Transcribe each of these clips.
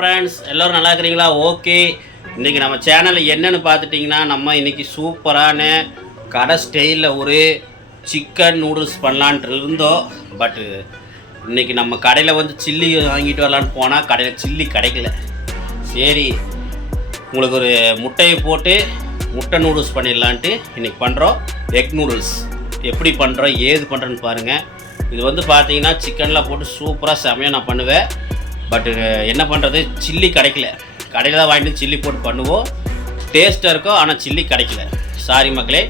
Friends எல்லோரும் நல்லா இருக்கிறீங்களா? ஓகே இன்றைக்கி நம்ம சேனலில் என்னென்னு பார்த்துட்டிங்கன்னா நம்ம இன்றைக்கி சூப்பரான கடை ஸ்டைலில் ஒரு சிக்கன் நூடுல்ஸ் பண்ணலான்ட்டு இருந்தோம். பட்டு இன்றைக்கி நம்ம கடையில் வந்து சில்லி வாங்கிட்டு வரலான்னு போனால் கடையில் சில்லி கிடைக்கல. சரி உங்களுக்கு ஒரு முட்டையை போட்டு முட்டை நூடுல்ஸ் பண்ணிடலான்ட்டு இன்றைக்கி பண்ணுறோம் எக் நூடுல்ஸ் எப்படி பண்ணுறோம் ஏது பண்ணுறேன்னு பாருங்கள் இது வந்து பார்த்தீங்கன்னா சிக்கன்லாம் போட்டு சூப்பராக செமையாக நான் பண்ணுவேன். பட்டு என்ன பண்ணுறது சில்லி கிடைக்கல. கடையில் தான் வாங்கிட்டு சில்லி போட்டு பண்ணுவோம். டேஸ்ட்டாக இருக்கும் ஆனால் சில்லி கிடைக்கல. சாரி மக்களே.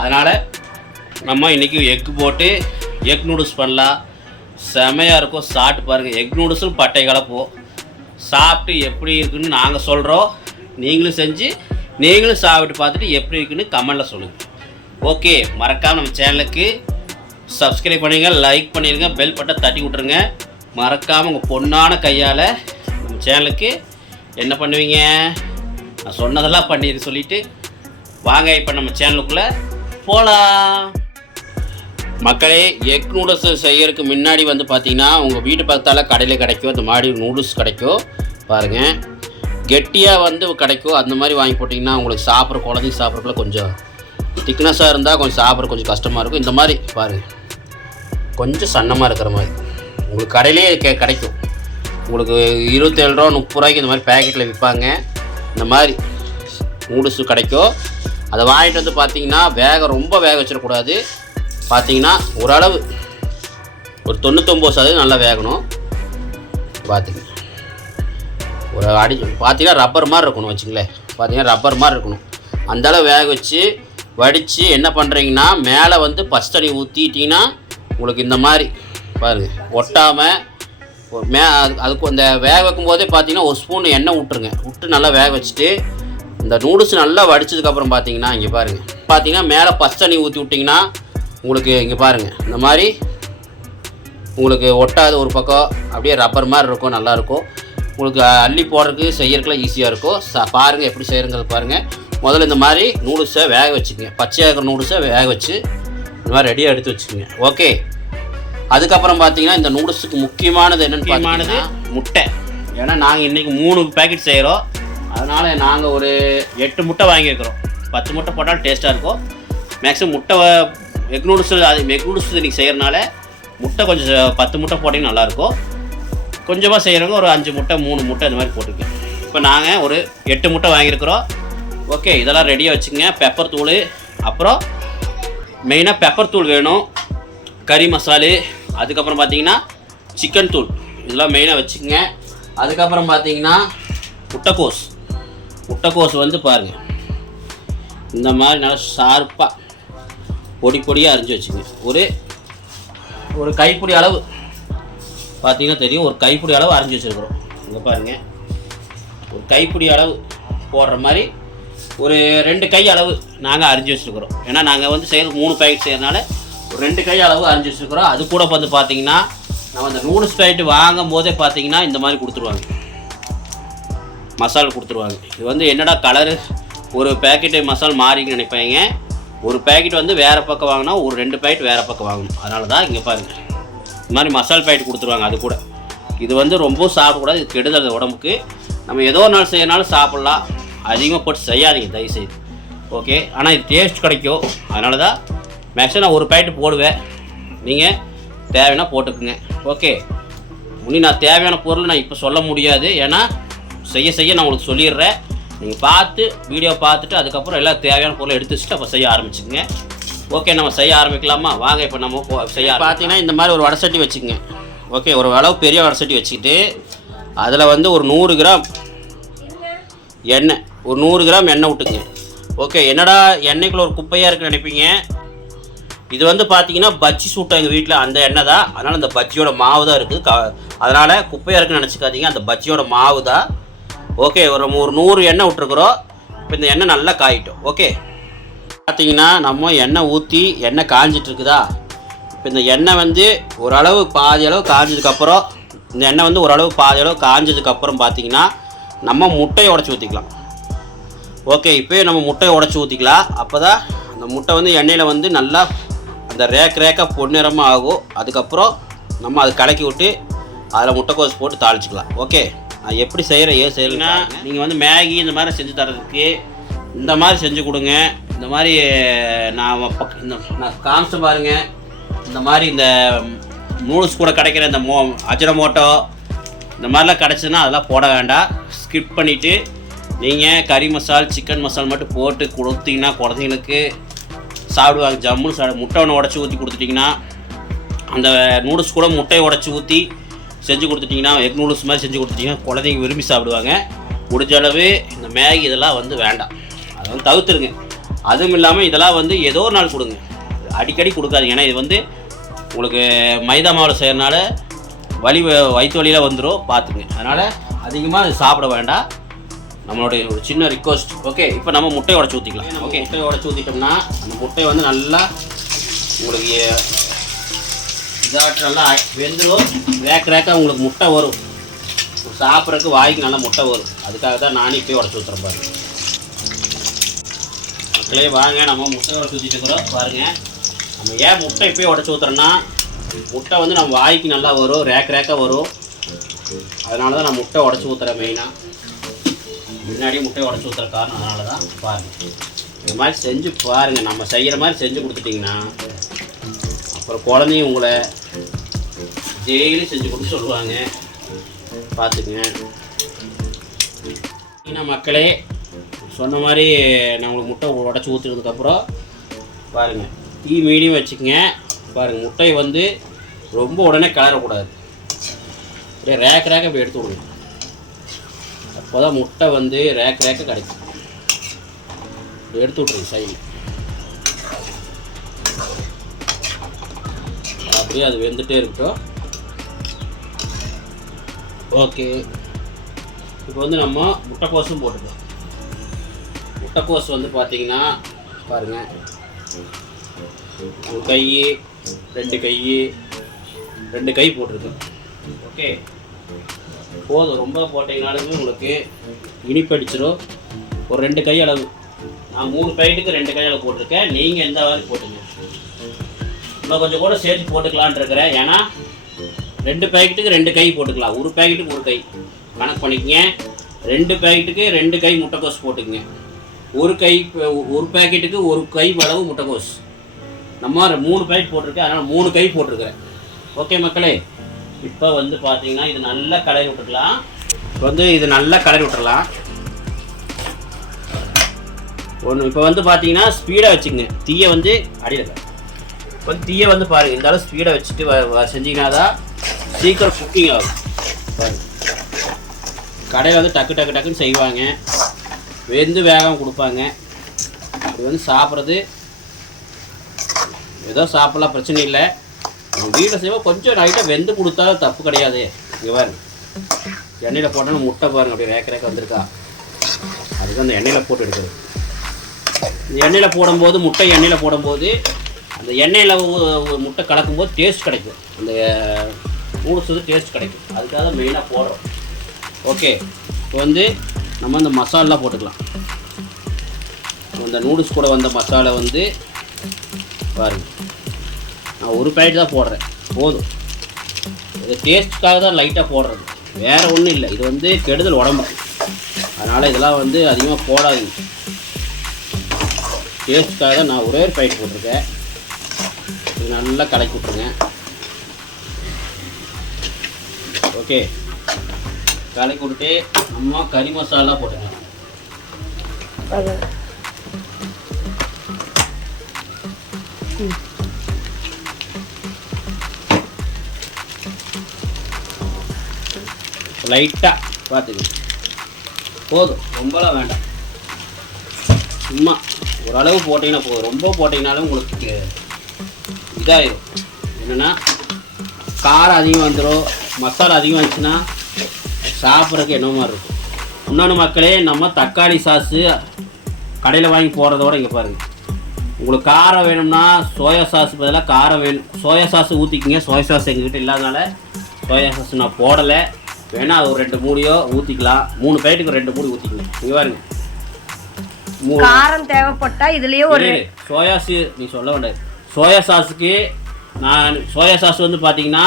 அதனால் நம்ம இன்றைக்கி எக் போட்டு எக் நூடுல்ஸ் பண்ணலாம். செமையாக இருக்கும். சாப்பிட்டு பாருங்கள் எக் நூடுல்ஸும் பட்டை கலப்போம். சாப்பிட்டு எப்படி இருக்குன்னு நாங்கள் சொல்கிறோம் நீங்களும் செஞ்சு நீங்களும் சாப்பிட்டு பார்த்துட்டு எப்படி இருக்குன்னு கமெண்டில் சொல்லுங்கள் ஓகே மறக்காமல் நம்ம சேனலுக்கு சப்ஸ்கிரைப் பண்ணுங்க லைக் பண்ணிடுங்க பெல் பட்டை தட்டி விட்ருங்க மறக்காமல் உங்கள் பொண்ணான கையால் நம்ம சேனலுக்கு என்ன பண்ணுவீங்க? நான் சொன்னதெல்லாம் பண்ணிடு சொல்லிவிட்டு வாங்க இப்போ நம்ம சேனலுக்குள்ளே போகலாம் மக்களே எக் நூடுல்ஸ் செய்யறதுக்கு முன்னாடி வந்து பார்த்தீங்கன்னா உங்கள் வீட்டு பக்கத்தால் கடையில் கிடைக்கும். அந்த மாதிரி நூடுல்ஸ் கிடைக்கும். பாருங்கள் கெட்டியாக வந்து கிடைக்கும். அந்த மாதிரி வாங்கி போட்டிங்கன்னா உங்களுக்கு சாப்பிட்ற குழந்தைங்க சாப்பிட்றதுக்குள்ள கொஞ்சம் திக்னஸாக இருந்தால் கொஞ்சம் சாப்பிட்ற கொஞ்சம் கஷ்டமாக இருக்கும். இந்த மாதிரி பாருங்கள் கொஞ்சம் சன்னமாக இருக்கிற மாதிரி. உங்களுக்கு கடையிலே கெ கிடைக்கும். உங்களுக்கு இருபத்தேழு ரூபா முப்பது ரூபாய்க்கு இந்த மாதிரி பேக்கெட்டில் விற்பாங்க இந்த மாதிரி நூடுல்ஸ் கிடைக்கும். அதை வாங்கிட்டு வந்து பார்த்தீங்கன்னா வேக ரொம்ப வேக வச்சிடக்கூடாது. பார்த்தீங்கன்னா ஓரளவு ஒரு தொண்ணூத்தொம்பது சதவீதம் நல்லா வேகணும். பார்த்துங்க ஒரு அடி பார்த்தீங்கன்னா ரப்பர் மாதிரி இருக்கணும் வச்சுங்களேன். பார்த்தீங்கன்னா ரப்பர் மாதிரி இருக்கணும். அந்த அளவு வேக வச்சு வடித்து என்ன பண்ணுறீங்கன்னா மேலே வந்து பஸ்தடி ஊற்றிட்டிங்கன்னா உங்களுக்கு இந்த மாதிரி பாருங்கள் ஒட்டாமல் மே அது- அதுக்கு அந்த வேக வைக்கும் போதே பார்த்தீங்கன்னா ஒரு ஸ்பூன் எண்ணெய் விட்டுருங்க விட்டு நல்லா வேக வச்சுட்டு இந்த நூடுல்ஸ் நல்லா வடிச்சதுக்கப்புறம் பார்த்தீங்கன்னா இங்கே பாருங்கள் பார்த்தீங்கன்னா மேலே பச்சை ஊற்றி விட்டிங்கன்னா உங்களுக்கு இங்கே பாருங்கள் இந்த மாதிரி உங்களுக்கு ஒட்டாத ஒரு பக்கம் அப்படியே ரப்பர் மாதிரி இருக்கும் நல்லாயிருக்கும் உங்களுக்கு அள்ளி போடுறதுக்கு செய்யறதுக்குலாம் ஈஸியாக இருக்கும். ச பாருங்கள் எப்படி செய்கிறங்கிறது பாருங்கள் முதல்ல இந்த மாதிரி நூடுல்ஸை வேக வச்சுக்கோங்க. பச்சையாக இருக்கிற நூடுல்ஸை வேக வச்சு இந்த மாதிரி ரெடியாக எடுத்து வச்சுக்கோங்க. ஓகே அதுக்கப்புறம் பார்த்தீங்கன்னா இந்த நூடுல்ஸுக்கு முக்கியமானது என்னென்னு முக்கியமானது முட்டை. ஏன்னா நாங்கள் இன்றைக்கி மூணு பேக்கெட் செய்கிறோம் அதனால் நாங்கள் ஒரு எட்டு முட்டை வாங்கியிருக்கிறோம் பத்து முட்டை போட்டாலும் டேஸ்ட்டாக இருக்கும். மேக்ஸிமம் முட்டை எக் நூடுல்ஸ் அது எக் நூடுல்ஸ் இன்றைக்கி செய்கிறனால முட்டை கொஞ்சம் பத்து முட்டை போட்டிங்கன்னா நல்லாயிருக்கும் கொஞ்சமாக செய்கிறவங்க ஒரு அஞ்சு முட்டை மூணு முட்டை இந்த மாதிரி போட்டுக்கோங்க இப்போ நாங்கள் ஒரு எட்டு முட்டை வாங்கியிருக்கிறோம் ஓகே இதெல்லாம் ரெடியாக வச்சுங்க பெப்பர் தூள். அப்புறம் மெயினாக பெப்பர் தூள் வேணும். கறி மசாலு அதுக்கப்புறம் பார்த்தீங்கன்னா சிக்கன் தூள் இதெல்லாம் மெயினாக வச்சுக்கோங்க. அதுக்கப்புறம் பார்த்தீங்கன்னா முட்டைக்கோஸ். முட்டைக்கோஸ் வந்து பாருங்கள் இந்த மாதிரி நல்லா ஷார்ப்பாக பொடி பொடியாக அரிஞ்சு வச்சுங்க ஒரு ஒரு கைப்பிடி அளவு. பார்த்தீங்கன்னா தெரியும் ஒரு கைப்பிடி அளவு அரிஞ்சு வச்சுருக்குறோம். இங்கே பாருங்கள் ஒரு கைப்பிடி அளவு போடுற மாதிரி ஒரு ரெண்டு கை அளவு நாங்கள் அரிஞ்சு வச்சுருக்குறோம். ஏன்னா நாங்கள் வந்து செய்கிறது மூணு பேக்கெட் செய்கிறனால ரெண்டு கை அளவு அரைஞ்சி வச்சுருக்குறோம். அது கூட வந்து பார்த்தீங்கன்னா நம்ம அந்த நூடுல்ஸ் பேக்கெட் வாங்கும் போதே பார்த்தீங்கன்னா இந்த மாதிரி கொடுத்துருவாங்க. மசால் கொடுத்துருவாங்க. இது வந்து என்னடா கலரு ஒரு பேக்கெட்டு மசால் மாறின்னு நினைப்பாங்க. ஒரு பேக்கெட் வந்து வேறு பக்கம் வாங்கினா ஒரு ரெண்டு பேக்கெட் வேறு பக்கம் வாங்கணும் அதனால தான் இங்கே பாருங்கள் இந்த மாதிரி மசால் பேக்கெட் கொடுத்துருவாங்க அது கூட. இது வந்து ரொம்ப சாப்பிடக்கூடாது. இது கெடுதல் உடம்புக்கு. நம்ம ஏதோ ஒரு நாள் செய்யறனாலும் சாப்பிட்லாம். அதிகமாக போட்டு செய்யாதீங்க தயவுசெய்து. ஓகே ஆனால் இது டேஸ்ட் கிடைக்கும். அதனால தான் மேக்ஸிமம் நான் ஒரு பேக்கெட் போடுவேன். நீங்கள் தேவைன்னா போட்டுக்குங்க. ஓகே முன்னி நான் தேவையான பொருள் நான் இப்போ சொல்ல முடியாது. ஏன்னா செய்ய செய்ய நான் உங்களுக்கு சொல்லிடுறேன். நீங்கள் பார்த்து வீடியோ பார்த்துட்டு அதுக்கப்புறம் எல்லாம் தேவையான பொருளை எடுத்து வச்சுட்டு அப்போ செய்ய ஆரம்பிச்சுங்க ஓகே நம்ம செய்ய ஆரம்பிக்கலாமா? வாங்க இப்போ நம்ம செய்ய பார்த்தீங்கன்னா இந்த மாதிரி ஒரு வடசட்டி வச்சுக்கோங்க. ஓகே ஒரு அளவு பெரிய வடசட்டி வச்சுக்கிட்டு அதில் வந்து ஒரு நூறு கிராம் எண்ணெய் ஒரு நூறு கிராம் எண்ணெய் விட்டுங்க ஓகே என்னடா எண்ணெய்க்குள்ளே ஒரு குப்பையாக இருக்குன்னு நினைப்பீங்க? இது வந்து பார்த்தீங்கன்னா பஜ்ஜி சூட்டம் எங்கள் வீட்டில் அந்த எண்ணெய் தான் அதனால் அந்த பஜ்ஜியோட மாவு தான் இருக்குது. க அதனால் குப்பையாக இருக்குன்னு நினச்சிக்காதீங்க. அந்த பஜ்ஜியோட மாவு தான் ஓகே ஒரு ஒரு நூறு எண்ணெய் விட்ருக்குறோம் இப்போ இந்த எண்ணெய் நல்லா காயிட்டும். ஓகே? பார்த்தீங்கன்னா நம்ம எண்ணெய் ஊற்றி எண்ணெய் காஞ்சிட்ருக்குதா? இப்போ இந்த எண்ணெய் வந்து ஓரளவு பாதி அளவு காஞ்சதுக்கப்புறம் இந்த எண்ணெய் வந்து ஓரளவு பாதி அளவு காஞ்சதுக்கப்புறம் பார்த்தீங்கன்னா நம்ம முட்டையை உடச்சி ஊற்றிக்கலாம் ஓகே இப்போயே நம்ம முட்டையை உடச்சி ஊற்றிக்கலாம் அப்போ தான் அந்த முட்டை வந்து எண்ணெயில் வந்து நல்லா அந்த ரேக் ரேக்காக பொன்னிறமாக ஆகும் அதுக்கப்புறம் நம்ம அதை கலக்கி விட்டு அதில் முட்டைக்கோஸ் போட்டு தாளிச்சிக்கலாம். ஓகே? நான் எப்படி செய்கிறேன் ஏன் செய்யலைன்னா நீங்கள் வந்து மேகி இந்த மாதிரி செஞ்சு தரதுக்கு இந்த மாதிரி செஞ்சு கொடுங்க. இந்த மாதிரி நான் பக் இந்த நான் காமிச்சு பாருங்க. இந்த மாதிரி இந்த நூடுல்ஸ் கூட கிடைக்கிற இந்த மோ அஜினமோட்டோ இந்த மாதிரிலாம் கிடச்சுன்னா அதெல்லாம் போட வேண்டாம். ஸ்கிப் பண்ணிவிட்டு நீங்கள் கறி மசால் சிக்கன் மசால் மட்டும் போட்டு கொடுத்தீங்கன்னா குழந்தைங்களுக்கு சாப்பிடுவாங்க. ஜம்முன்னு சாப்பிட முட்டை ஒன்று உடச்சி ஊற்றி கொடுத்துட்டிங்கன்னா அந்த நூடுல்ஸ் கூட முட்டையை உடச்சி ஊற்றி செஞ்சு கொடுத்துட்டிங்கன்னா எக் நூடுல்ஸ் மாதிரி செஞ்சு கொடுத்துட்டிங்கன்னா குழந்தைங்க விரும்பி சாப்பிடுவாங்க. முடிஞ்ச அளவு இந்த மேகி இதெல்லாம் வந்து வேண்டாம். அதை வந்து தவிர்த்துருங்க. அதுவும் இல்லாமல் இதெல்லாம் வந்து ஏதோ ஒரு நாள் கொடுங்க. அடிக்கடி கொடுக்காதீங்க. ஏன்னா இது வந்து உங்களுக்கு மைதா மாவில் செய்கிறனால வலி வ- வயிற்று வலியில் வந்துடும் பார்த்துங்க அதனால் அதிகமாக சாப்பிட வேண்டாம். நம்மளுடைய ஒரு சின்ன ரிக்வஸ்ட் ஓகே இப்போ நம்ம முட்டையை உடச்சி ஊற்றிக்கலாம் ஓகே முட்டையை உடச்சி ஊற்றிட்டோம்னா அந்த முட்டையை வந்து நல்லா உங்களுக்கு இதாட்டு நல்லா வெந்துடும் ரேக் ரேக்காக உங்களுக்கு முட்டை வரும். சாப்பிட்றதுக்கு வாய்க்கு நல்லா முட்டை வரும். அதுக்காக தான் நானே இப்போயே உடச்சி ஊற்றுறேன் பாருங்க. மக்களே வாங்க நம்ம முட்டை உடச்சி ஊற்றிட்டு இருக்கிறோம். பாருங்க. நம்ம ஏன் முட்டை இப்போயே உடச்சி ஊற்றுறோன்னா முட்டை வந்து நம்ம வாய்க்கு நல்லா வரும். ரேக் ரேக்காக வரும். அதனால தான் நான் முட்டை உடச்சி ஊற்றுறேன் மெயினாக முன்னாடியே முட்டையை உடச்சி ஊற்றுற காரணம் அதனால தான் பாருங்கள் இது மாதிரி செஞ்சு பாருங்கள் நம்ம செய்கிற மாதிரி செஞ்சு கொடுத்துட்டிங்கன்னா அப்புறம் குழந்தையும் உங்களை டெய்லி செஞ்சு கொடுத்து சொல்லுவாங்க. பார்த்துக்குங்க. ஏன்னா மக்களே சொன்ன மாதிரி நான் உங்களுக்கு முட்டை உடச்சி ஊற்றுனதுக்கப்புறம் பாருங்கள் டீ மீடியம் வச்சுக்கோங்க. பாருங்கள் முட்டையை வந்து ரொம்ப உடனே கிளறக்கூடாது. அப்படியே ரேக் ரேக்க போய் எடுத்து விடுங்க. அப்போ தான் முட்டை வந்து ரேக் ரேக்க கிடைக்கும். எடுத்து விட்ருங்க சைடு. அப்படியே அது வெந்துட்டே இருக்கட்டும். ஓகே. இப்போ வந்து நம்ம முட்டைக்கோஸும் போட்டுக்கலாம். முட்டைக்கோஸ் வந்து பார்த்தீங்கன்னா பாருங்கள் ஒரு கை ரெண்டு கை ரெண்டு கை போட்டிருக்கோம் ஓகே. போதும். ரொம்ப போட்டீங்கனாலுமே உங்களுக்கு இனிப்படிச்சிடும் ஒரு ரெண்டு கை அளவு. நான் மூணு பேக்கெட்டுக்கு ரெண்டு கை அளவு போட்டிருக்கேன். நீங்கள் எந்த மாதிரி போட்டுங்க. இன்னும் கொஞ்சம் கூட சேர்த்து போட்டுக்கலான்ட்டு இருக்கிறேன். ஏன்னா ரெண்டு பேக்கெட்டுக்கு ரெண்டு கை போட்டுக்கலாம். ஒரு பேக்கெட்டுக்கு ஒரு கை. கணக்கு பண்ணிக்கங்க. ரெண்டு பேக்கெட்டுக்கு ரெண்டு கை முட்டைக்கோஸ் போட்டுக்கங்க. ஒரு கை ஒரு பாக்கெட்டுக்கு ஒரு கை அளவு முட்டைக்கோஸ். நம்ம மூணு பேக்கெட் போட்டிருக்கேன். அதனால் மூணு கை போட்டிருக்கிறேன். ஓகே மக்களே. இப்போ வந்து பார்த்தீங்கன்னா இது நல்லா கலரி விட்டுக்கலாம். இப்போ வந்து இது நல்லா கலரி விட்டுடலாம் ஒன்று இப்போ வந்து பார்த்தீங்கன்னா ஸ்பீடாக வச்சுங்க தீயை வந்து அடியில் இப்போ வந்து தீயை வந்து பாருங்கள் இருந்தாலும் ஸ்பீடாக வச்சுட்டு வ- செஞ்சிங்கன்னா தான் சீக்கிரம் குக்கிங் ஆகும். பாருங்க. கடையில் வந்து டக்கு டக்கு டக்குன்னு செய்வாங்க. வெந்து வேகம் கொடுப்பாங்க. அது வந்து சாப்பிட்றது. ஏதோ சாப்பிட்லாம் பிரச்சனை இல்லை. வீட்டில் செய்வோம். கொஞ்சம் லைட்டாக வெந்து கொடுத்தாலும் தப்பு கிடையாது. இங்கே பாருங்க எண்ணெயில் போட்டாலும் முட்டை பாருங்க அப்படி ரேக்க ரேக்க வந்திருக்கா. அதுக்கு அந்த எண்ணெயில் போட்டு எடுக்கிறது. இந்த எண்ணெயில் போடும்போது முட்டை எண்ணெயில் போடும்போது அந்த எண்ணெயில் முட்டை கலக்கும்போது டேஸ்ட் கிடைக்கும். அந்த ஊடுசது வந்து டேஸ்ட் கிடைக்கும். அதுக்காக தான் மெயினாக போடுறோம். ஓகே இப்போ வந்து நம்ம இந்த மசாலெலாம் போட்டுக்கலாம். அந்த நூடுல்ஸ் கூட வந்த மசாலா வந்து பாருங்கள் நான் ஒரு பேக்கெட் தான் போடுறேன். போதும். இது டேஸ்ட்டுக்காக தான் லைட்டாக போடுறது. வேறு ஒன்றும் இல்லை. இது வந்து கெடுதல் உடம்புக்கு. அதனால் இதெல்லாம் வந்து அதிகமாக போடாதீங்க. டேஸ்ட்டுக்காக தான் நான் ஒரே ஒரு பேக்கெட் போட்டிருக்கேன். இது நல்லா கலக்கி விட்ருங்க ஓகே கலக்கி விட்டுட்டு நம்ம கறி மசாலா போட்டுக்கலாம். லைட்டாக பார்த்துக்கணும் போதும் ரொம்பலாம் வேண்டாம். சும்மா ஓரளவு போட்டிங்கன்னா போதும். ரொம்ப போட்டிங்கனாலும் உங்களுக்கு இதாகிடும் என்னென்னா காரம் அதிகம் வந்துடும் மசாலா அதிகம் வந்துச்சுன்னா சாப்பிட்றதுக்கு என்ன மாதிரி இருக்கும்? இன்னொன்று மக்களே நம்ம தக்காளி சாஸு கடையில் வாங்கி போடுறதோட இங்கே பாருங்கள் உங்களுக்கு காரம் வேணும்னா சோயா சாஸ் பதிலாக காரம் வேணும். சோயா சாஸ் ஊற்றிக்கிங்க சோயா சாஸ் எங்ககிட்ட இல்லாதனால சோயா சாஸ் நான் போடலை. வேணால் அது ஒரு ரெண்டு மூடியோ ஊற்றிக்கலாம் மூணு பேட்டுக்கு ரெண்டு மூடி ஊற்றிக்கங்க இங்கே பாருங்க. காரம் தேவைப்பட்டா இதுலயே ஒரு சோயா சீ நீ சொல்ல வேண்டாது சோயா சாஸுக்கு நான் சோயா சாஸ் வந்து பார்த்தீங்கன்னா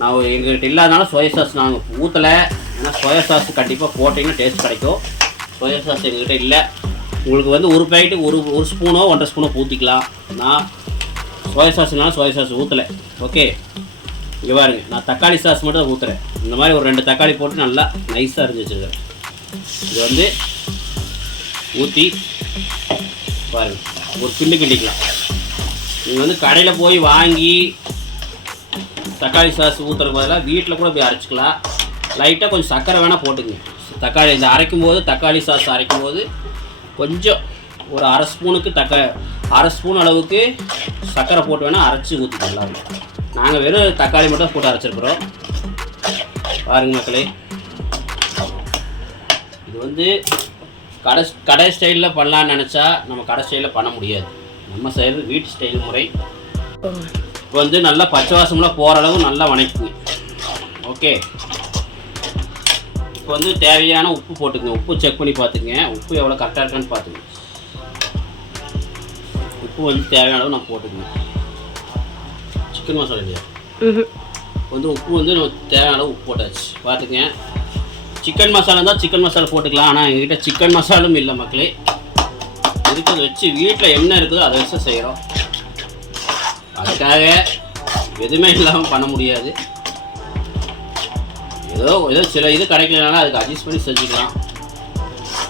நான் எங்கள்கிட்ட இல்லாதனால சோயா சாஸ் நாங்கள் ஊற்றலை ஏன்னா சோயா சாஸ் கண்டிப்பாக போட்டிங்கன்னா டேஸ்ட் கிடைக்கும். சோயா சாஸ் எங்ககிட்ட இல்லை. உங்களுக்கு வந்து ஒரு பேக்கெட்டு ஒரு ஒரு ஸ்பூனோ ஒன்றரை ஸ்பூனோ ஊற்றிக்கலாம் நான் சோயா சாஸ்னாலும் சோயா சாஸ் ஊற்றலை ஓகே இங்கே பாருங்க நான் தக்காளி சாஸ் மட்டும் தான் ஊற்றுறேன் இந்த மாதிரி ஒரு ரெண்டு தக்காளி போட்டு நல்லா நைஸாக அரிஞ்சு வச்சுருக்கேன். இது வந்து ஊற்றி பாருங்கள் ஒரு கிண்டு கிண்டிக்கலாம். நீங்கள் வந்து கடையில் போய் வாங்கி தக்காளி சாஸ் ஊற்றுறதுக்கு பதிலாக வீட்டில் கூட போய் அரைச்சிக்கலாம். லைட்டாக கொஞ்சம் சர்க்கரை வேணால் போட்டுக்கங்க. தக்காளி இந்த அரைக்கும் போது தக்காளி சாஸ் அரைக்கும் போது கொஞ்சம் ஒரு அரை ஸ்பூனுக்கு தக்க அரை ஸ்பூன் அளவுக்கு சர்க்கரை போட்டு வேணால் அரைச்சி ஊற்றிக்கலாம் நாங்கள் வெறும் தக்காளி மட்டும் போட்டு அரைச்சிருக்கிறோம். பாருங்க மக்களே. இது வந்து கடை கடை ஸ்டைலில் பண்ணலான்னு நினச்சா நம்ம கடை ஸ்டைலில் பண்ண முடியாது. நம்ம செய்கிறது வீட்டு ஸ்டைல் முறை. இப்போ வந்து நல்லா பச்சை வாசம்லாம் போகிற அளவு நல்லா வணக்குங்க. ஓகே இப்போ வந்து தேவையான உப்பு போட்டுக்கங்க. உப்பு செக் பண்ணி பார்த்துக்குங்க. உப்பு எவ்வளோ கரெக்டாக இருக்கான்னு பார்த்துக்குங்க. உப்பு வந்து தேவையான அளவு நான் போட்டுக்கணும் சிக்கன் மசாலா இல்லையா வந்து உப்பு வந்து நம்ம தேவையான அளவு உப்பு போட்டாச்சு. பார்த்துங்க சிக்கன் மசாலா இருந்தால் சிக்கன் மசாலா போட்டுக்கலாம். ஆனால் எங்ககிட்ட சிக்கன் மசாலும் இல்லை மக்களே. இருக்கிறத வச்சு வீட்டில் என்ன இருக்குதோ அதை வச்சு செய்கிறோம் அதுக்காக எதுவுமே இல்லாமல் பண்ண முடியாது. ஏதோ ஏதோ சில இது கிடைக்கலனால அதுக்கு அட்ஜஸ்ட் பண்ணி செஞ்சுக்கலாம்.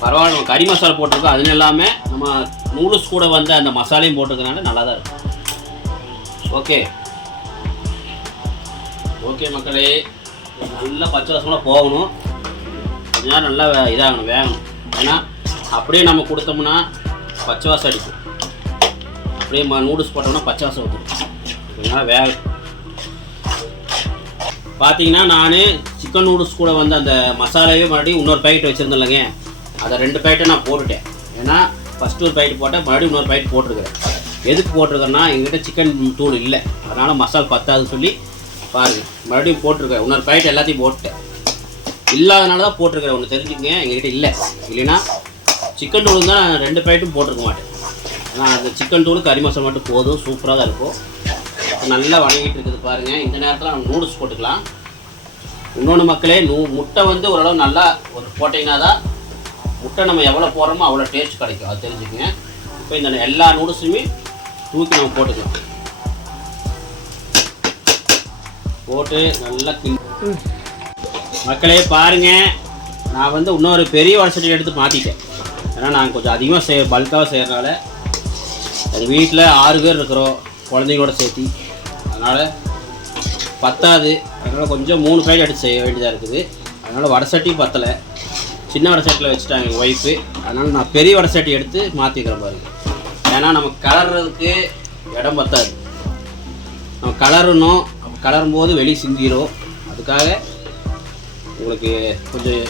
பரவாயில்ல நம்ம கறி மசாலா போட்டிருக்கோம். அதுன்னு இல்லாமல் நம்ம நூடுல்ஸ் கூட வந்து அந்த மசாலையும் போட்டிருக்கனால நல்லா தான் இருக்கும் ஓகே ஓகே மக்களே நல்லா பச்சை வாசமெல்லாம் போகணும். கொஞ்ச நேரம் நல்லா இதாகணும் வேகணும். ஏன்னா அப்படியே நம்ம கொடுத்தோம்னா பச்சை வாசம் அடிக்கும். அப்படியே ம நூடுல்ஸ் போட்டோம்னா பச்சை வாசம் வந்துடும் கொஞ்ச நேரம் பார்த்தீங்கன்னா நான் சிக்கன் நூடுல்ஸ் கூட வந்து அந்த மசாலாவே மறுபடியும் இன்னொரு பாக்கெட் வச்சுருந்தேன்லங்க. அதை ரெண்டு பேக்கெட்டை நான் போட்டுட்டேன். ஏன்னா ஃபஸ்ட்டு ஒரு பேக்கெட் போட்டேன் மறுபடியும் இன்னொரு பேக்கெட் போட்டிருக்கிறேன். எதுக்கு போட்டிருக்கேன்னா எங்ககிட்ட சிக்கன் தூள் இல்லை. அதனால் மசால் பத்தாதுன்னு சொல்லி பாருங்க. மறுபடியும் போட்டிருக்கேன் இன்னொரு பாக்கெட் எல்லாத்தையும் போட்டேன். இல்லாதனால தான் போட்டிருக்கிறேன். ஒன்று தெரிஞ்சுக்கங்க. எங்ககிட்ட இல்லை. இல்லைன்னா சிக்கன் தூள் தான் நான் ரெண்டு பாக்கெட்டும் போட்டிருக்க மாட்டேன். ஆனால் அந்த சிக்கன் தூள் கறி மசாலா மட்டும் போதும். சூப்பராக தான் இருக்கும். நல்லா வணங்கிட்டு இருக்குது பாருங்க. இந்த நேரத்தில் நம்ம நூடுல்ஸ் போட்டுக்கலாம். இன்னொன்று மக்களே நூ முட்டை வந்து ஓரளவு நல்லா ஒரு போட்டிங்கன்னா தான் முட்டை நம்ம எவ்வளோ போடுறோமோ அவ்வளோ டேஸ்ட் கிடைக்கும். அது தெரிஞ்சுக்கங்க. இப்போ இந்த எல்லா நூடுல்ஸுமே தூக்கி நம்ம போட்டுக்கலாம். போட்டு நல்லா கிண்டி மக்களே பாருங்க. நான் வந்து இன்னொரு பெரிய வடசட்டி எடுத்து மாற்றிட்டேன் ஏன்னா நான் கொஞ்சம் அதிகமாக செய் பல்காக செய்கிறனால எங்கள் வீட்டில் ஆறு பேர் இருக்கிறோம் குழந்தைங்களோட சேர்த்து. அதனால் பத்தாது. அதனால் கொஞ்சம் மூணு சைடு எடுத்து செய்ய வேண்டியதாக இருக்குது. அதனால் வடசட்டி பத்தலை. சின்ன வடசட்டியில் வச்சுட்டாங்க எங்கள் ஒய்ஃபு அதனால் நான் பெரிய வடசட்டி எடுத்து மாற்றிக்கிறேன் பாருங்க. ஏன்னா நம்ம கலர்றதுக்கு இடம் பத்தாது. நம்ம கலரணும் கலரும் போது வெளி சிந்திரும். அதுக்காக உங்களுக்கு கொஞ்சம்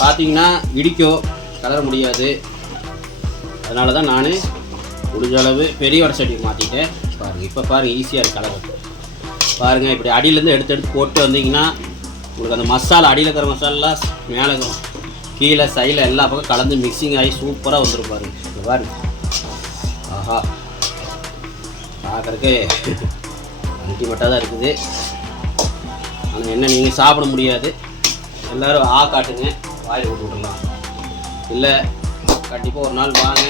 பார்த்தீங்கன்னா இடிக்கும் கலர முடியாது. அதனால தான் நான் முடிஞ்ச அளவு பெரிய வடை சட்டியை மாற்றிட்டேன் பாருங்கள் இப்போ பாருங்கள் ஈஸியாக இருக்குது கலர். பாருங்கள் இப்படி அடியிலேருந்து எடுத்து எடுத்து போட்டு வந்தீங்கன்னா உங்களுக்கு அந்த மசாலா அடியில் இருக்கிற மசாலாலாம் மேலே கீழே சைடில் எல்லா பக்கம் கலந்து மிக்சிங் ஆகி சூப்பராக வந்துடும் பாருங்க. பாருங்க. ஆஹா. பார்க்குறக்கு அல்டிமேட்டாக தான் இருக்குது. ஆனால் என்ன நீங்கள் சாப்பிட முடியாது. எல்லோரும் ஆ காட்டுங்க. வாயில் விட்டு விடலாம் இல்லை கண்டிப்பாக ஒரு நாள் வாங்க.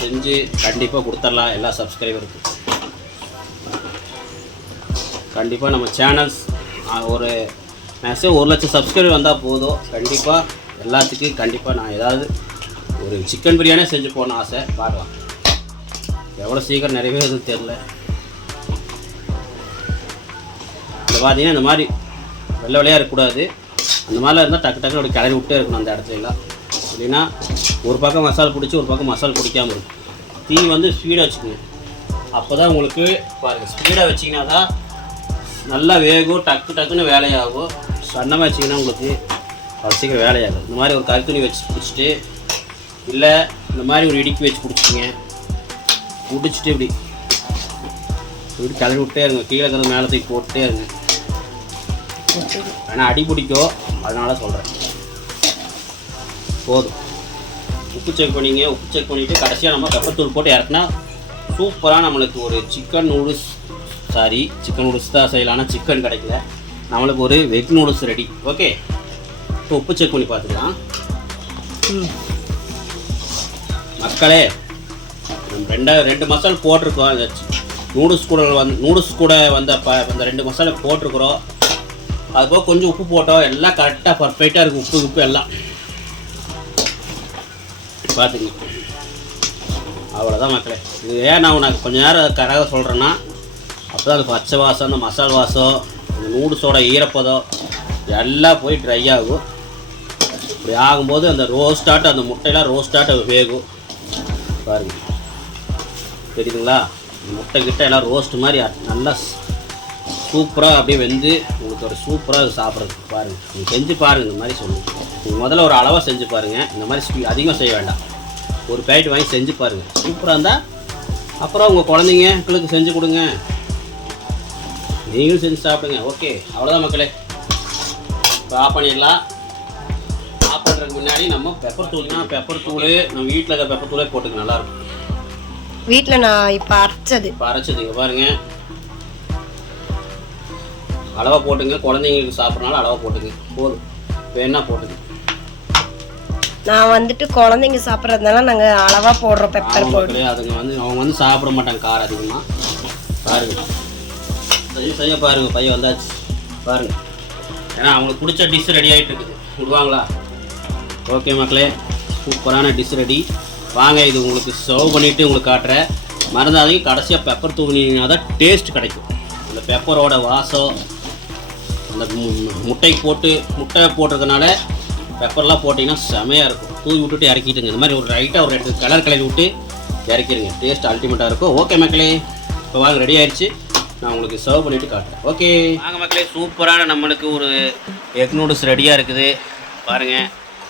செஞ்சு கண்டிப்பாக கொடுத்துடலாம் எல்லா சப்ஸ்கிரைபருக்கும் கண்டிப்பாக நம்ம சேனல்ஸ் ஒரு மேக்ஸிமம் ஒரு லட்சம் சப்ஸ்கிரைபர் வந்தால் போதும். கண்டிப்பாக எல்லாத்துக்கும் கண்டிப்பாக நான் ஏதாவது ஒரு சிக்கன் பிரியாணியே செஞ்சு போகணும்னு ஆசை. பார்க்கலாம். எவ்வளோ சீக்கிரம் நிறைவேறது தெரில இந்த பார்த்தீங்கன்னா இந்த மாதிரி வெள்ளை வெள்ளையாக இருக்கக்கூடாது. அந்த மாதிரிலாம் இருந்தால் டக்கு டக்கு அப்படி கிளறி விட்டே இருக்கணும் அந்த இடத்துல எல்லாம். இல்லைன்னா ஒரு பக்கம் மசாலா பிடிச்சி ஒரு பக்கம் மசாலா பிடிக்காமல் இருக்கும். தீ வந்து ஸ்பீடாக வச்சுக்கோங்க. அப்போ தான் உங்களுக்கு பாருங்கள் ஸ்பீடாக வச்சிங்கன்னா தான் நல்லா வேகும் டக்கு டக்குன்னு வேலையாகும். சன்னமாக வச்சிங்கன்னா உங்களுக்கு அவ்வளோ சீக்கிரம் வேலையாகும் இந்த மாதிரி ஒரு கருத்துணி வச்சு பிடிச்சிட்டு இல்லை இந்த மாதிரி ஒரு இடுக்கி வச்சு பிடிச்சிங்க பிடிச்சிட்டு இப்படி இப்படி கிளறி விட்டே இருங்க. கீழே இருக்கிறது மேலே தூக்கி போட்டே இருங்க. ஆனால் அடி பிடிக்கும் அதனால் சொல்கிறேன் போதும். உப்பு செக் பண்ணிங்க உப்பு செக் பண்ணிவிட்டு கடைசியாக நம்ம பெப்பத்தூள் போட்டு இறக்குனா சூப்பராக நம்மளுக்கு ஒரு chicken noodles sorry chicken noodles தான் செய்யலாம் ஆனால் சிக்கன் கிடைக்கல. நம்மளுக்கு ஒரு வெஜ் நூடுல்ஸ் ரெடி ஓகே இப்போ உப்பு செக் பண்ணி பார்த்துக்கலாம். மக்களே ரெண்டா ரெண்டு மசாலா போட்டிருக்கோம். அந்த நூடுல்ஸ் கூட வந்து நூடுல்ஸ் கூட வந்த ப அந்த ரெண்டு மசாலா போட்டிருக்குறோம். அதுபோக கொஞ்சம் உப்பு போட்டோம் எல்லாம் கரெக்டாக பர்ஃபெக்டாக இருக்குது உப்பு உப்பு எல்லாம். பார்த்துங்க அவ்வளோதான் மக்களே. இது ஏன் நான் உனக்கு கொஞ்சம் நேரம் கரக சொல்கிறேன்னா அப்போ தான் அந்த பச்சை வாசம் அந்த மசால் வாசம் அந்த நூடுல்ஸோட ஈரப்பதம் எல்லாம் போய் ட்ரை ஆகும். இப்படி ஆகும்போது அந்த ரோஸ்டாட் அந்த முட்டையெல்லாம் ரோஸ்டாட் வேகும். பாருங்க. தெரியுதுங்களா? முட்டை கிட்ட எல்லாம் ரோஸ்ட் மாதிரி நல்லா சூப்பராக அப்படியே வெந்து உங்களுக்கு ஒரு சூப்பராக சாப்பிட்றதுக்கு பாருங்கள் நீங்கள் செஞ்சு பாருங்கள் இந்த மாதிரி சொல்லுங்கள் நீங்கள் முதல்ல ஒரு அளவாக செஞ்சு பாருங்கள் இந்த மாதிரி ஸ்பீ அதிகமாக செய்ய வேண்டாம். ஒரு பேக்கெட் வாங்கி செஞ்சு பாருங்கள் சூப்பராக இருந்தால் அப்புறம் உங்கள் குழந்தைங்களுக்கு செஞ்சு கொடுங்க. நீங்களும் செஞ்சு சாப்பிடுங்க. ஓகே. அவ்வளோதான் மக்களே. இப்போ ஆஃப் பண்ணிடலாம். ஆஃப் பண்ணுறதுக்கு முன்னாடி நம்ம பெப்பர் தூள்னா பெப்பர் தூள். நம்ம வீட்டில் இருக்கிற பெப்பர் தூளே போட்டுக்க நல்லாயிருக்கும் வீட்டில் நான் இப்போ அரைச்சது. இப்போ அரைச்சது இங்கே பாருங்க. அளவாக போட்டுங்க. குழந்தைங்களுக்கு சாப்பிட்றனால அளவாக போட்டுங்க. போதும். வேணா போட்டுங்க. நான் வந்துட்டு குழந்தைங்க சாப்பிட்றதுனால நாங்கள் அளவாக போடுறோம். பெப்பர் அவங்க போடு கிடையாது. அதுங்க வந்து அவங்க வந்து சாப்பிட மாட்டாங்க. காரம் அதிகமாக பாருங்க. செய்ய செய்ய பாருங்க. பையன் வந்தாச்சு. பாருங்க. ஏன்னா அவங்களுக்கு பிடிச்ச டிஷ் ரெடி ஆகிட்டு இருக்குது. விடுவாங்களா? ஓகே மக்களே. சூப்பரான டிஷ் ரெடி வாங்க இது உங்களுக்கு சர்வ் பண்ணிவிட்டு உங்களுக்கு காட்டுறேன். மறந்தாதையும் கடைசியாக பெப்பர் தூவினீங்கன்னா தான் டேஸ்ட் கிடைக்கும். அந்த பெப்பரோட வாசம் அந்த மு- போட்டு முட்டை போட்டிருக்கனால பெப்பர்லாம் போட்டிங்கன்னா செமையாக இருக்கும். தூவி விட்டுட்டு இறக்கிட்டுங்க. இந்த மாதிரி ஒரு ரைட்டாக ஒரு ரெண்டு கலர் கலரி விட்டு இறக்கிடுங்க டேஸ்ட் அல்டிமேட்டாக இருக்கும். ஓகே மக்களே இப்போ வாங்க ரெடி ஆயிடுச்சு. நான் உங்களுக்கு சர்வ் பண்ணிவிட்டு காட்டுறேன். ஓகே வாங்க மக்களே சூப்பரான நம்மளுக்கு ஒரு எக் நூடுல்ஸ் ரெடியாக இருக்குது. பாருங்கள்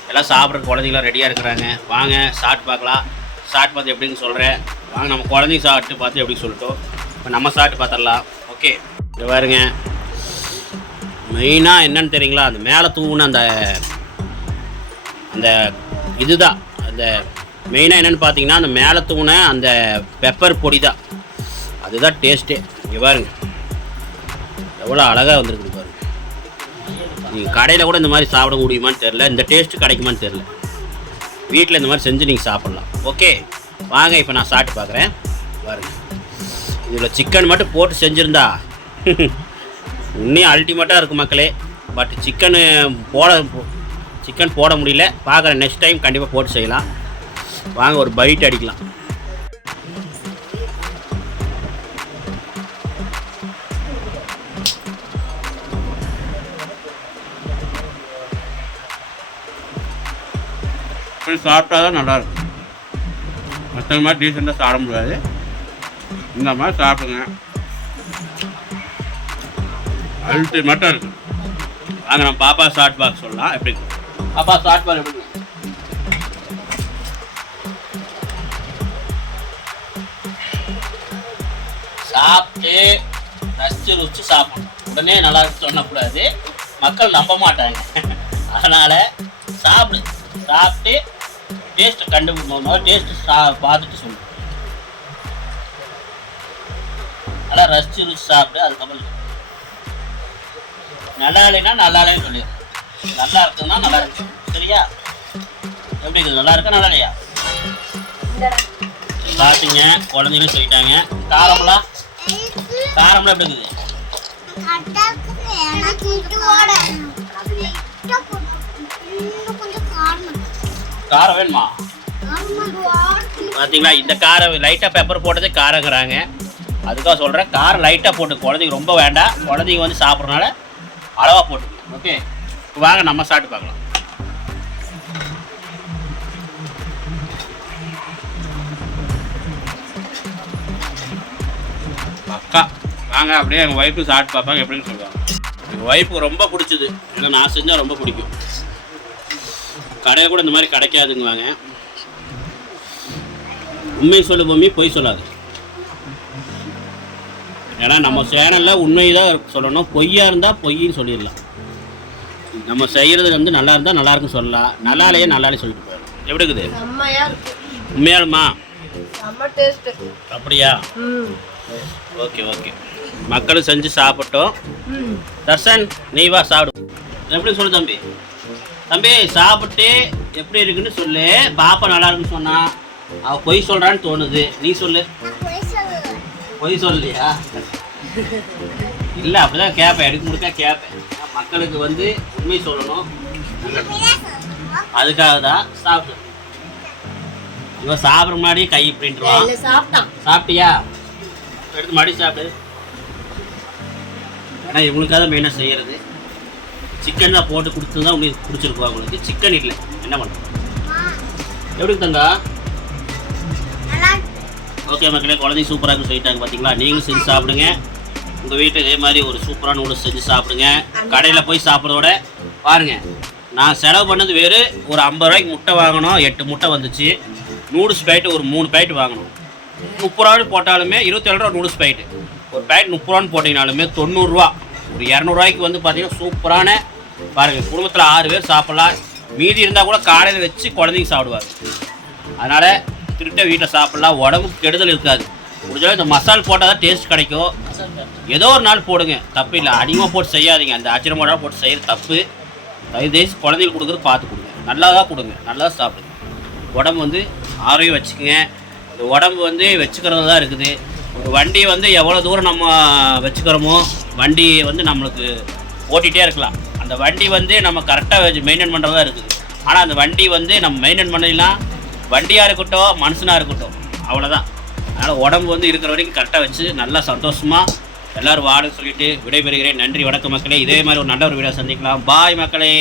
எல்லாம் சாப்பிட்ற குழந்தைங்களாம் ரெடியாக இருக்கிறாங்க. வாங்க சாட் பார்க்கலாம். சாட் பார்த்து எப்படின்னு சொல்கிறேன் வாங்க நம்ம குழந்தைங்க சாப்பிட்டு பார்த்து எப்படி சொல்லிட்டோம். இப்போ நம்ம சாப்பிட்டு பார்த்துடலாம். ஓகே பாருங்கள் மெயினாக என்னன்னு தெரியுங்களா? அந்த மேலே தூவுன அந்த அந்த இதுதான். அந்த மெயினாக என்னென்னு பார்த்தீங்கன்னா அந்த மேலே தூண அந்த பெப்பர் பொடி தான் அதுதான் டேஸ்ட்டே இங்கே பாருங்க. எவ்வளோ அழகாக வந்துருக்குது பாருங்க. நீங்கள் கடையில் கூட இந்த மாதிரி சாப்பிட முடியுமான்னு தெரில இந்த டேஸ்ட்டு கிடைக்குமான்னு தெரில வீட்டில் இந்த மாதிரி செஞ்சு நீங்கள் சாப்பிட்லாம். ஓகே வாங்க இப்போ நான் சாப்பிட்டு பார்க்குறேன் பாருங்கள் இதில் சிக்கன் மட்டும் போட்டு செஞ்சுருந்தா. இன்னும் அல்டிமேட்டாக இருக்கும் மக்களே. பட் சிக்கனு போட சிக்கன் போட முடியல. பார்க்குறேன். நெக்ஸ்ட் டைம் கண்டிப்பாக போட்டு செய்யலாம். வாங்க ஒரு பைட் அடிக்கலாம். இப்படி சாப்பிட்டா தான் நல்லாயிருக்கும் மற்ற மாதிரி டீசெண்டாக சாப்பிட முடியாது. இந்த மாதிரி சாப்பிடுங்க. அல்டிமேட்டாக இருக்கும் வாங்க நம்ம பாப்பா ஷார்ட் பாக்ஸ் சொல்லலாம். எப்படி? பாப்பா ஷார்ட் பாக் எப்படி? சாப்பிட்டு ரசிச்சு ருசிச்சு சாப்பிடணும். உடனே நல்லா சொல்லக்கூடாது. மக்கள் நம்ப மாட்டாங்க. அதனால் சாப்பிடு. சாப்பிட்டு டேஸ்ட் கண்டுபிடிக்கணும். டேஸ்ட் சா பார்த்துட்டு சொல்லணும் நல்லா ரசிச்சு ருசி சாப்பிட்டு அதுக்கப்புறம் நல்லா இல்லைன்னா நல்லா இல்லைன்னு நல்லா இருக்குன்னா நல்லா இருக்கு. சரியா? எப்படி இருக்குது? நல்லா இருக்கா நல்லா இல்லையா? பார்த்தீங்க குழந்தைங்களும் சொல்லிட்டாங்க. காரம்லாம் காரம்லாம் எப்படி இருக்குது? காரம் வேணுமா? பார்த்தீங்களா இந்த காரம் லைட்டாக பெப்பர் போட்டதே காரங்கிறாங்க. அதுக்காக சொல்கிறேன் காரம் லைட்டாக போட்டு குழந்தைங்க ரொம்ப வேண்டாம். குழந்தைங்க வந்து சாப்பிட்றனால அளவாக போட்டுக்கலாம் ஓகே வாங்க நம்ம சாப்பிட்டு பார்க்கலாம். அக்கா வாங்க அப்படியே எங்கள் ஒய்ஃபு சாப்பிட்டு பார்ப்பாங்க எப்படின்னு சொல்லுவாங்க. எங்கள் ஒய்ஃபுக்கு ரொம்ப பிடிச்சது. ஏன்னா நான் செஞ்சால் ரொம்ப பிடிக்கும். கடையில் கூட இந்த மாதிரி கிடைக்காதுங்குவாங்க. உண்மை சொல்லு மம்மி பொய் சொல்லாது. ஏன்னா நம்ம சேனலில் உண்மை தான் சொல்லணும். பொய்யா இருந்தால் பொய்ன்னு சொல்லிடலாம். நம்ம செய்கிறது வந்து நல்லா இருந்தால் நல்லா இருக்குன்னு சொல்லலாம். நல்லா இல்லையே நல்லாலே சொல்லிட்டு போயிடலாம். எப்படி இருக்குது? உண்மையாலுமா அப்படியா? Okay okay. மக்களும் செஞ்சு சாப்பிட்டோம். தர்ஷன் நீ வா சாப்பிடு. எப்படி சொல்லு தம்பி? தம்பி சாப்பிட்டு எப்படி இருக்குன்னு சொல்லு. பாப்பா நல்லா இருக்குன்னு சொன்னா. அவ பொய் சொல்றான்னு தோணுது. நீ சொல்லு. பொய் சொல்லலையா இல்லை அப்படிதான் கேட்பேன் எடுக்க முடிச்சா கேட்பேன் மக்களுக்கு வந்து உண்மை சொல்லணும். அதுக்காக தான் சாப்பிடு இவன் சாப்பிட்ற முன்னாடி கை சாப்பிட்டான். சாப்பிட்டியா? எடுத்து மடி சாப்பிடு. ஏன்னா இவங்களுக்காக தான் மெயினாக செய்கிறது சிக்கன் தான் போட்டு கொடுத்து தான் உங்களுக்கு. பிடிச்சிருக்கும் அவங்களுக்கு சிக்கன் இல்லை. என்ன பண்ணுறது எப்படி தங்கா? ஓகே மக்களே குழந்தைங்க சூப்பராக இருக்குன்னு சொல்லிட்டாங்க பார்த்தீங்களா நீங்களும் செஞ்சு சாப்பிடுங்க. உங்கள் வீட்டில் இதே மாதிரி ஒரு சூப்பரான நூடுல்ஸ் செஞ்சு சாப்பிடுங்க. கடையில் போய் சாப்பிட்றதோட பாருங்க. நான் செலவு பண்ணது வேறு ஒரு ஐம்பது ரூபாய்க்கு முட்டை வாங்கினோம் எட்டு முட்டை வந்துச்சு. நூடுல்ஸ் பேக்கெட் ஒரு மூணு பேக்கெட் வாங்கணும் முப்பது ரூபாய் போட்டாலுமே இருபத்தேழு ரூபா நூடுல்ஸ் பேக்கெட் ஒரு பேக்கெட் முப்பது ரூபான்னு போட்டிங்கனாலுமே தொண்ணூறுரூவா ஒரு இரநூறுவாய்க்கு வந்து பார்த்தீங்கன்னா சூப்பரான பாருங்கள் குடும்பத்தில் ஆறு பேர் சாப்பிட்லாம். மீதி இருந்தால் கூட காலையில் வச்சு குழந்தைங்க சாப்பிடுவாங்க. அதனால் திருட்ட வீட்டில் சாப்பிட்லாம் உடம்புக்கு கெடுதல் இருக்காது. முடிஞ்சாலும் இந்த மசால் போட்டால் தான் டேஸ்ட் கிடைக்கும். ஏதோ ஒரு நாள் போடுங்க. தப்பு இல்லை. அதிகமாக போட்டு செய்யாதீங்க. அந்த அச்சிரமோட போட்டு செய்கிற தப்பு. தயவுதேசி குழந்தைகள் கொடுக்குறது பார்த்து கொடுங்க. நல்லா தான் கொடுங்க. நல்லா சாப்பிடுங்க. உடம்பு வந்து ஆரோக்கியம் வச்சுக்கோங்க. இந்த உடம்பு வந்து வச்சுக்கிறது தான் இருக்குது. ஒரு வண்டி வந்து எவ்வளோ தூரம் நம்ம வச்சுக்கிறோமோ வண்டி வந்து நம்மளுக்கு ஓட்டிகிட்டே இருக்கலாம். அந்த வண்டி வந்து நம்ம கரெக்டாக மெயின்டைன் பண்ணுறதா இருக்குது. ஆனால் அந்த வண்டி வந்து நம்ம மெயின்டைன் பண்ணலாம் வண்டியாக இருக்கட்டும் மனுஷனாக இருக்கட்டும் அவ்வளோதான் அதனால் உடம்பு வந்து இருக்கிற வரைக்கும் கரெக்டாக வச்சு நல்லா சந்தோஷமாக எல்லோரும் வாடு சொல்லிட்டு விடைபெறுகிறேன். நன்றி வணக்கம் மக்களே. இதே மாதிரி ஒரு நல்ல ஒரு வீடியோ சந்திக்கலாம். பாய் மக்களே.